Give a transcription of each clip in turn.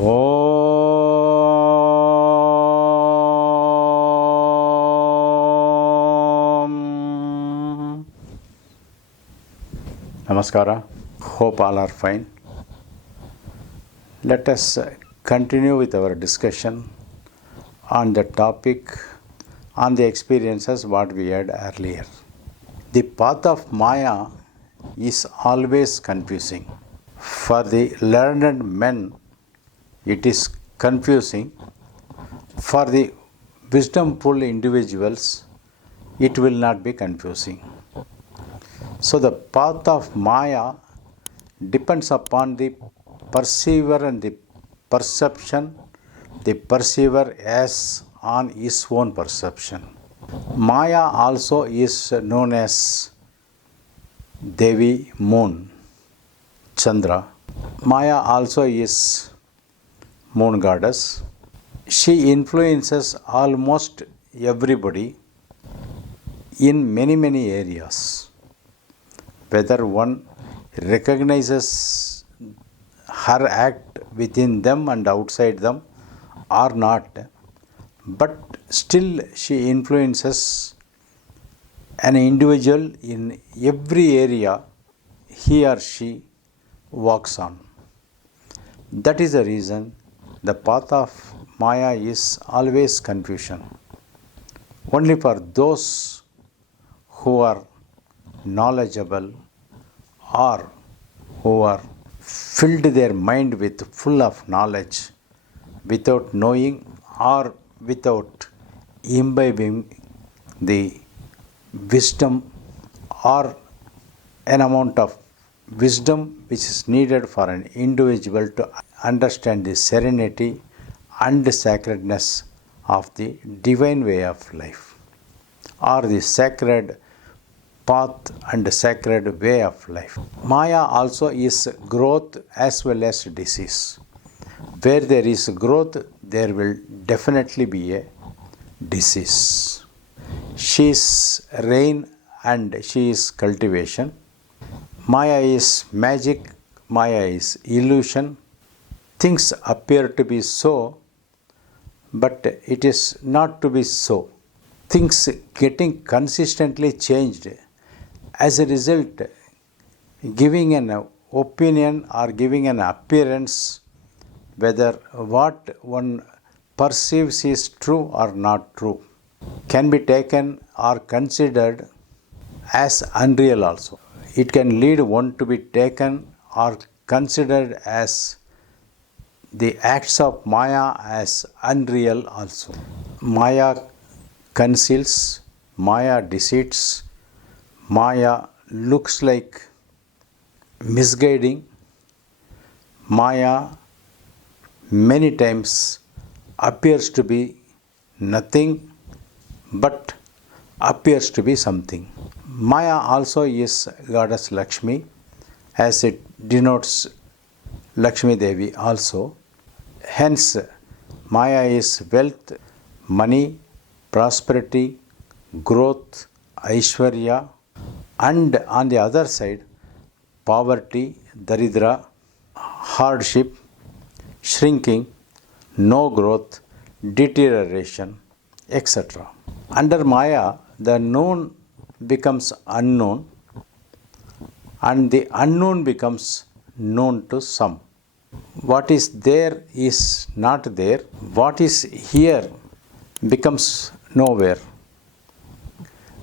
Om. Namaskara. Hope all are fine. Let us continue with our discussion on the topic, on the experiences what we had earlier. The path of Maya is always confusing. For the learned men, it is confusing. For the wisdomful individuals, it will not be confusing. So the path of Maya depends upon the perceiver and the perception. The perceiver as on his own perception. Maya also is known as Devi Moon, Chandra. Maya also is Moon Goddess. She influences almost everybody in many areas. Whether one recognizes her act within them and outside them or not, but still she influences an individual in every area he or she walks on. That is the reason the path of Maya is always confusion. Only for those who are knowledgeable or who are filled their mind with full of knowledge without knowing or without imbibing the wisdom or an amount of wisdom which is needed for an individual to understand the serenity and sacredness of the divine way of life or the sacred path and sacred way of life. Maya also is growth as well as disease. Where there is growth, there will definitely be a disease. She is rain and she is cultivation. Maya is magic, Maya is illusion. Things appear to be so, but it is not to be so. Things getting consistently changed. As a result, giving an opinion or giving an appearance whether what one perceives is true or not true can be taken or considered as unreal also. It can lead one to be taken or considered as the acts of Maya as unreal also. Maya conceals, Maya deceits, Maya looks like misguiding. Maya many times appears to be nothing but appears to be something. Maya also is goddess Lakshmi, as it denotes Lakshmi Devi also. Hence, Maya is wealth, money, prosperity, growth, Aishwarya, and on the other side, poverty, daridra, hardship, shrinking, no growth, deterioration, etc. Under Maya, the known becomes unknown and the unknown becomes known to some. What is there is not there. What is here becomes nowhere.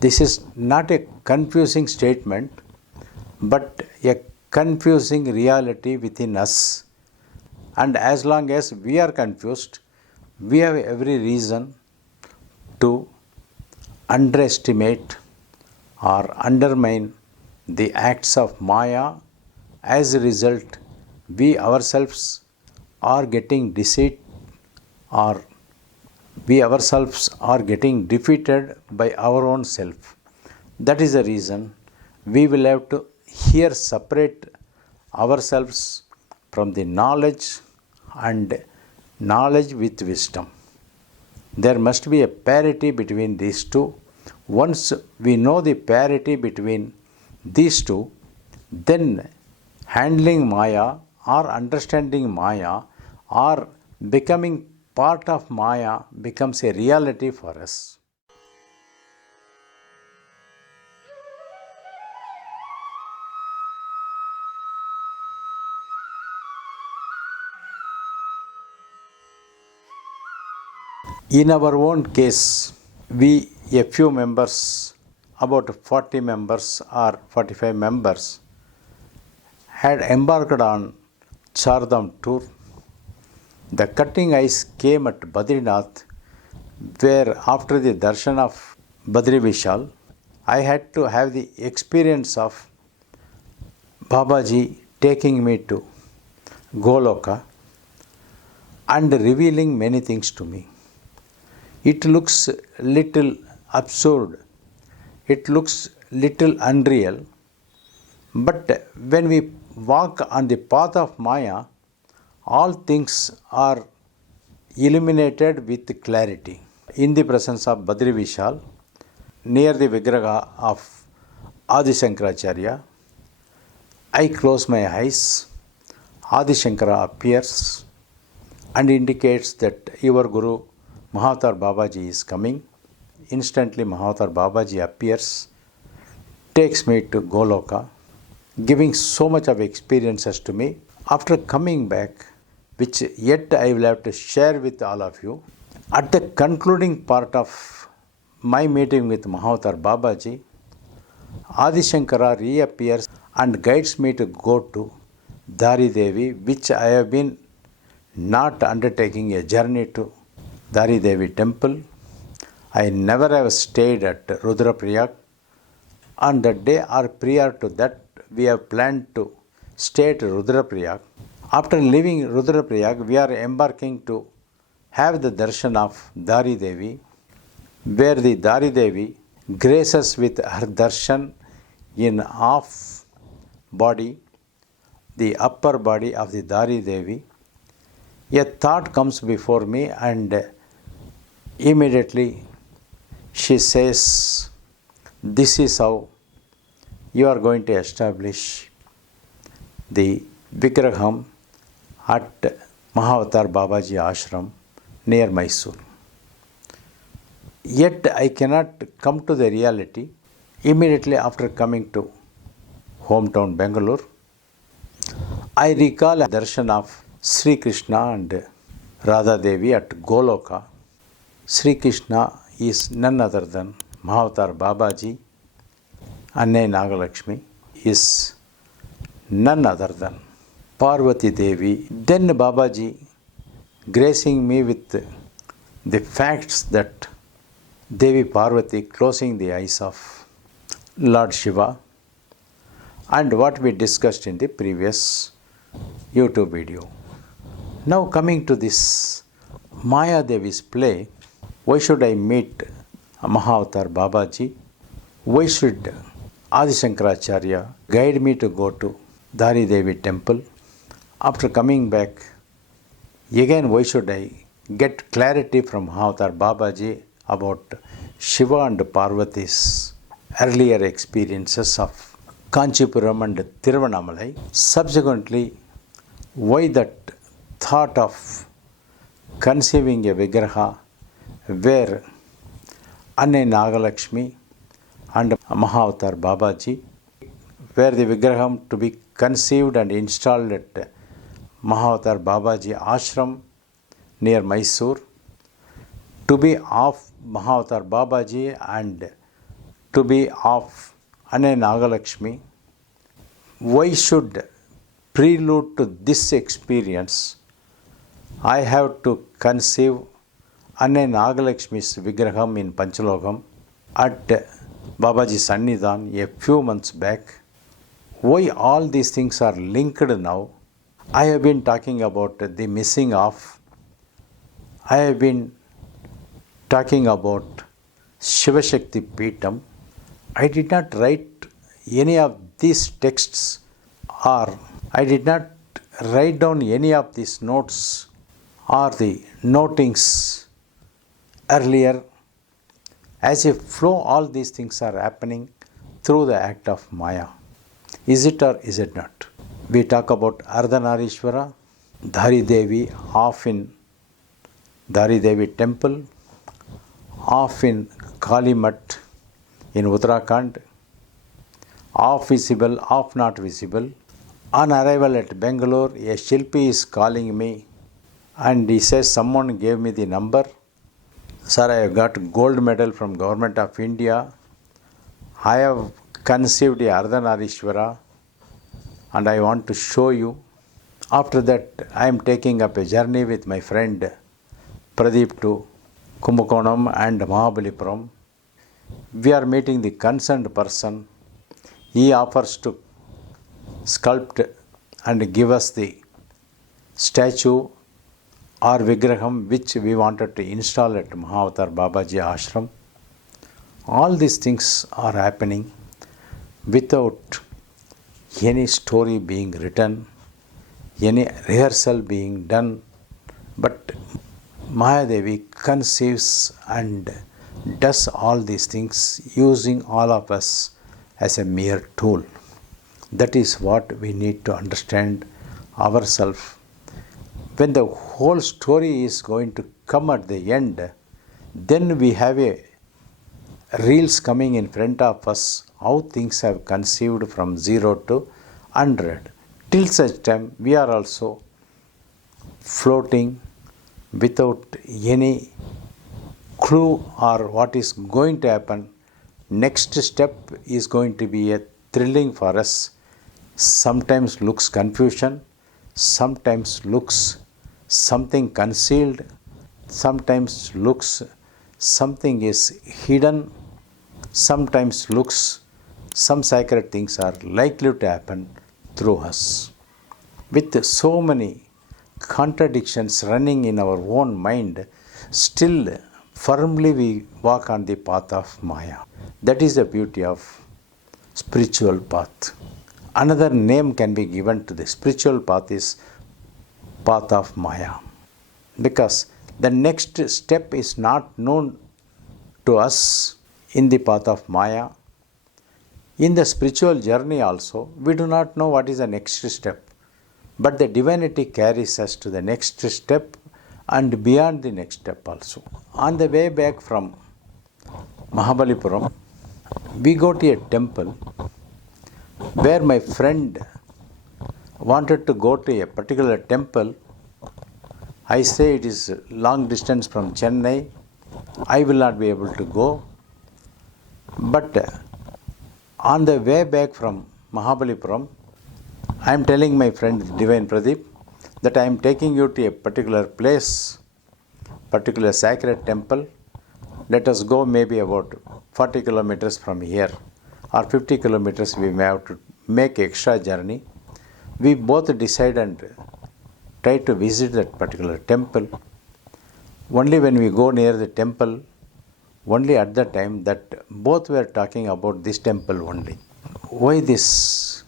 This is not a confusing statement, but a confusing reality within us. And as long as we are confused, we have every reason to underestimate or undermine the acts of Maya. As a result, we ourselves are getting deceived or we ourselves are getting defeated by our own self. That is the reason we will have to here separate ourselves from the knowledge and knowledge with wisdom. There must be a parity between these two. Once we know the parity between these two, then handling Maya or understanding Maya or becoming part of Maya becomes a reality for us. In our own case, we, a few members, about 40 members or 45 members, had embarked on Chardham tour. The cutting ice came at Badrinath, where after the darshan of Badri Vishal, I had to have the experience of Babaji taking me to Goloka and revealing many things to me. It looks little absurd, it looks little unreal, but when we walk on the path of Maya, all things are illuminated with clarity. In the presence of Badri Vishal, near the Vigraha of Adi Shankaracharya, I close my eyes, Adi Shankara appears and indicates that your Guru Mahavatar Babaji is coming. Instantly Mahavatar Babaji appears, takes me to Goloka, giving so much of experiences to me. After coming back, which yet I will have to share with all of you, at the concluding part of my meeting with Mahavatar Babaji, Adi Shankara reappears and guides me to go to Dari Devi, which I have been not undertaking a journey to Dari Devi temple. I never have stayed at Rudraprayag. On that day or prior to that, we have planned to stay at Rudraprayag. After leaving Rudraprayag, we are embarking to have the darshan of Dari Devi, where the Dari Devi graces with her darshan in half body, the upper body of the Dari Devi. A thought comes before me and immediately she says, this is how you are going to establish the Vigraham at Mahavatar Babaji Ashram near Mysore. Yet I cannot come to the reality. Immediately after coming to hometown Bangalore, I recall a darshan of Sri Krishna and Radha Devi at Goloka. Sri Krishna is none other than Mahavatar Babaji. Annai Nagalakshmi is none other than Parvati Devi. Then Babaji gracing me with the facts that Devi Parvati closing the eyes of Lord Shiva, and what we discussed in the previous YouTube video. Now coming to this Maya Devi's play, why should I meet Mahavatar Babaji? Why should Adi Shankaracharya guide me to go to Dari Devi temple? After coming back, again why should I get clarity from Mahavatar Babaji about Shiva and Parvati's earlier experiences of Kanchipuram and Tiruvannamalai? Subsequently, why that thought of conceiving a Vigraha where Annai Nagalakshmi and Mahavatar Babaji, where the Vigraham to be conceived and installed at Mahavatar Babaji Ashram near Mysore, to be of Mahavatar Babaji and to be of Annai Nagalakshmi. Why should prelude to this experience I have to conceive Annai Nagalakshmi's Vigraham in Panchalokam at Babaji Sannidhan a few months back? Why all these things are linked now? I have been talking about the missing of. I have been talking about Shiva Shakti Peetam. I did not write any of these texts, or I did not write down any of these notes or the notings earlier. As a flow, all these things are happening through the act of Maya. Is it or is it not? We talk about Ardhanarishwara, Dhari Devi, half in Dhari Devi temple, half in Kali Mat in Uttarakhand, half visible, half not visible. On arrival at Bangalore, a Shilpi is calling me and he says, someone gave me the number. Sir, I have got gold medal from Government of India. I have conceived a Ardhanarishwara and I want to show you. After that, I am taking up a journey with my friend Pradeep to Kumbakonam and Mahabalipuram. We are meeting the concerned person. He offers to sculpt and give us the statue or Vigraham which we wanted to install at Mahavatar Babaji Ashram. All these things are happening without any story being written, any rehearsal being done, but Mahadevi conceives and does all these things using all of us as a mere tool. That is what we need to understand ourselves. When the whole story is going to come at the end, then we have a reels coming in front of us, how things have conceived from 0 to 100. Till such time, we are also floating without any clue or what is going to happen. Next step is going to be a thrilling for us. Sometimes looks confusion, sometimes looks something concealed, sometimes looks something is hidden, sometimes looks some sacred things are likely to happen through us. With so many contradictions running in our own mind, still firmly we walk on the path of Maya. That is the beauty of spiritual path. Another name can be given to the spiritual path is path of Maya, because the next step is not known to us in the path of Maya. In the spiritual journey also, we do not know what is the next step, but the divinity carries us to the next step and beyond the next step also. On the way back from Mahabalipuram, we go to a temple where my friend wanted to go to a particular temple. I say it is long distance from Chennai, I will not be able to go. But on the way back from Mahabalipuram, I am telling my friend Divine Pradeep that I am taking you to a particular place, particular sacred temple. Let us go maybe about 40 kilometers from here or 50 kilometers we may have to make extra journey. We both decide and try to visit that particular temple. Only when we go near the temple, only at the time that both were talking about this temple only. Why this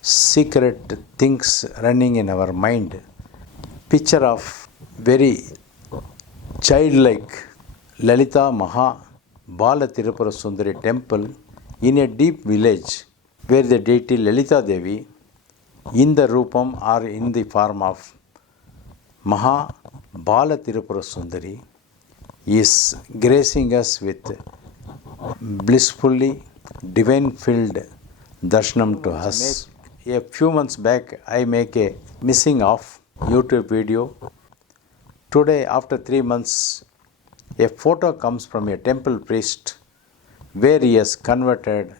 secret things running in our mind? Picture of very childlike Lalita Maha Bala Tirupura Sundari temple in a deep village where the deity Lalita Devi in the Rupam or in the form of Maha Bala Tirupura Sundari is gracing us with blissfully divine filled darshanam to us. A few months back, I make a missing of YouTube video. Today, after 3 months, a photo comes from a temple priest where he has converted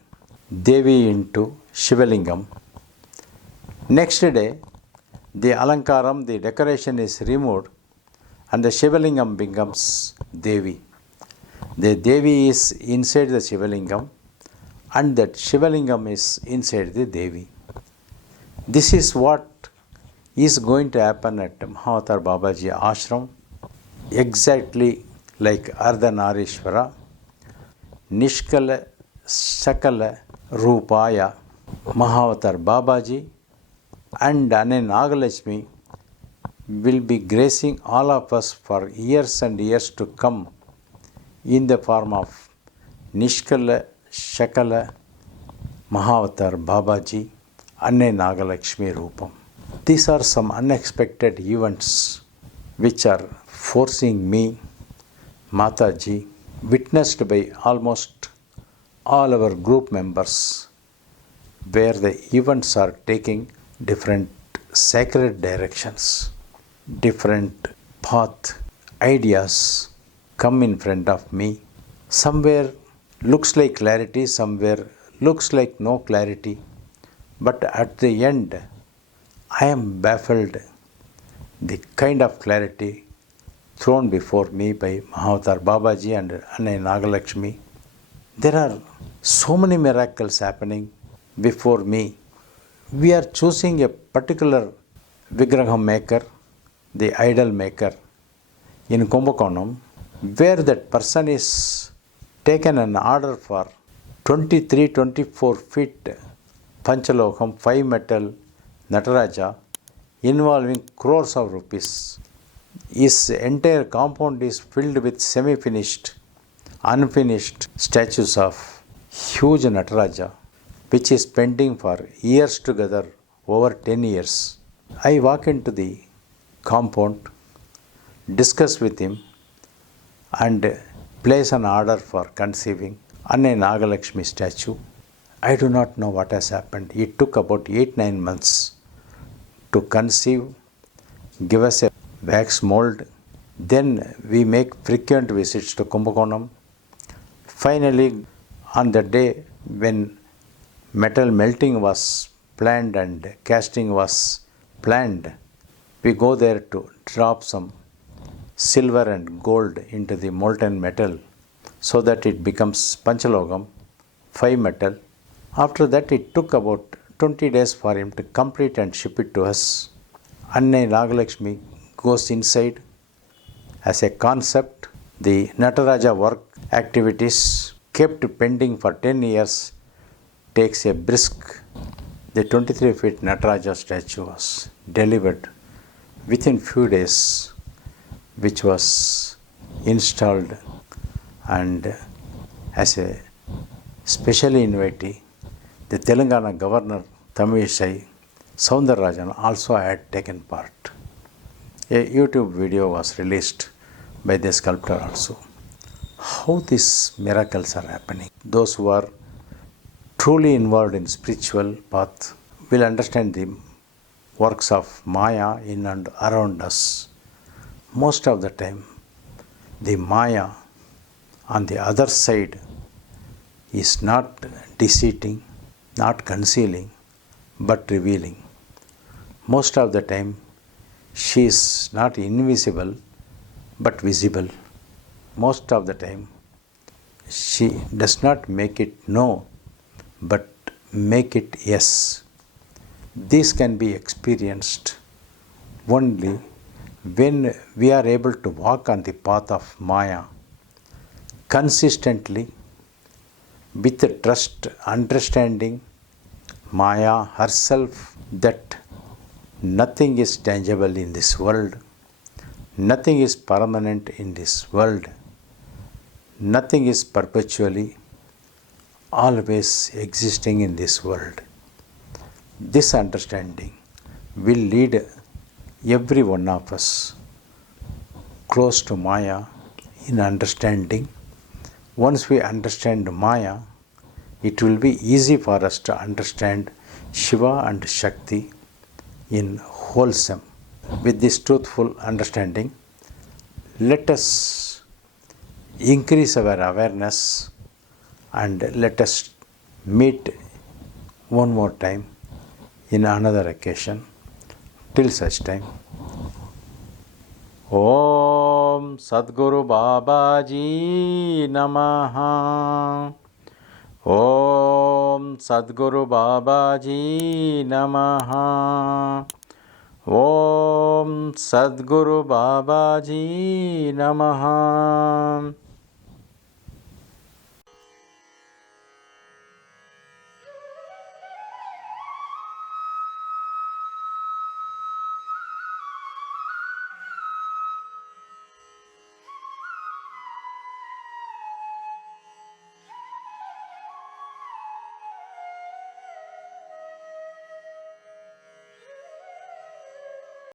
Devi into Shivalingam. Next day, the Alankaram, the decoration is removed and the Shivalingam becomes Devi. The Devi is inside the Shivalingam and that Shivalingam is inside the Devi. This is what is going to happen at Mahavatar Babaji Ashram, exactly like Ardhanarishwara, Nishkala Sakala Rupaya, Mahavatar Babaji and Annai Nagalakshmi will be gracing all of us for years and years to come in the form of Nishkala Shakala Mahavatar Babaji Annai Nagalakshmi Rupam. These are some unexpected events which are forcing me, Mataji, witnessed by almost all our group members, where the events are taking different sacred directions, different path, ideas come in front of me. Somewhere looks like clarity, somewhere looks like no clarity, but at the end I am baffled the kind of clarity thrown before me by Mahavatar Babaji and Annai Nagalakshmi. There are so many miracles happening before me. We are choosing a particular Vigraham maker, the idol maker in Kumbakonam, where that person is taken an order for 23-24 feet Panchalokam 5 metal Nataraja involving crores of rupees. His entire compound is filled with semi-finished, unfinished statues of huge Nataraja, which is pending for years together, over 10 years. I walk into the compound, discuss with him, and place an order for conceiving Annai Nagalakshmi statue. I do not know what has happened. It took about 8-9 months to conceive, give us a wax mold. Then we make frequent visits to Kumbakonam. Finally, on the day when metal melting was planned and casting was planned, we go there to drop some silver and gold into the molten metal so that it becomes Panchalogam, 5 metal. After that, it took about 20 days for him to complete and ship it to us. Annai Nagalakshmi goes inside as a concept. The Nataraja work activities kept pending for 10 years takes a brisk. The 23 feet Nataraja statue was delivered within few days, which was installed, and as a special invitee, the Telangana Governor Tamilisai Soundararajan also had taken part. A YouTube video was released by the sculptor also. How these miracles are happening? Those who are truly involved in spiritual path will understand the works of Maya in and around us. Most of the time, the Maya on the other side is not deceiving, not concealing, but revealing. Most of the time, she is not invisible, but visible. Most of the time, she does not make it no, but make it yes. This can be experienced only when we are able to walk on the path of Maya consistently with the trust, understanding Maya herself that nothing is tangible in this world, nothing is permanent in this world, nothing is perpetually always existing in this world. This understanding will lead every one of us close to Maya in understanding. Once we understand Maya, it will be easy for us to understand Shiva and Shakti in wholesome. With this truthful understanding, let us increase our awareness and let us meet one more time in another occasion. Till such time, Om Sadguru Babaji Namaha. Om Sadguru Babaji Namaha. Om Sadguru Babaji Namaha.